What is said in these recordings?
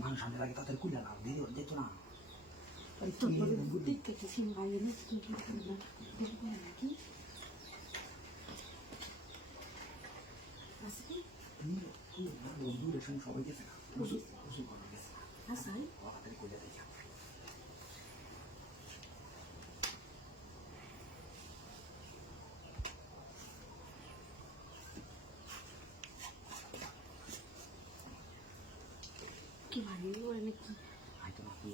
মানুষ সামনে লাগে তাদের কুলে লাভ দিয়ে যেত না তোর বুদ্ধি থেকে সিংহাই এনে তুই কি সঙ্গে সবাই গেছে না ওষুধ গেছে তাড়াতাড়ি করে দেখি কি ভালো নাকি হয়তো না তুই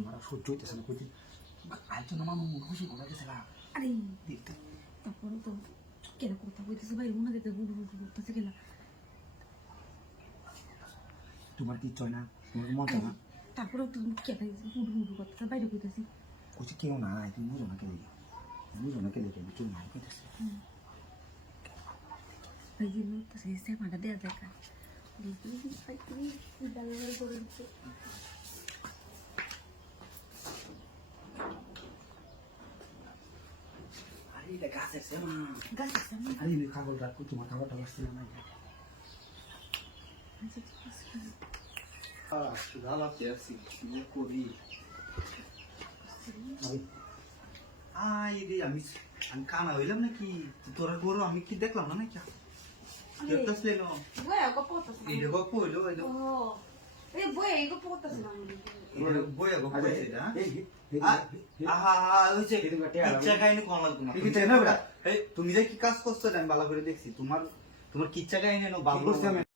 আমার সহ্য হইতেছে না কইতে হয়তো না মামু খুশি করে গেছে না আরে দেখতে তারপরে তো কেন কথা বলতেছে ভাই মনে দেখতে গুড় গুড় করতেছে কেন তোমার কি চয় না তোমার মন না তারপরে তো কেন গুড় গুড় করতেছে বাইরে কইতেছি কইছে কেউ না তুমি বুঝো না কে দেখে বুঝো না কে দেখে কেউ নাই কইতেছে ভাই দিন তো সেই সে মাটা দেয়া দেখা দেখি ভাই তুমি ডালার করে দিচ্ছে আরে এই খাবার রাখো তোমার খাবারটা আসছে না আই রে আমি আমি কানা হইলাম নাকি? তোরা গরু আমি কি দেখলাম না নাকি? তুমি যে কি কাজ করছ ভালো করে দেখছি। তোমার তোমার কিচ্ছা কাহিনী আমি।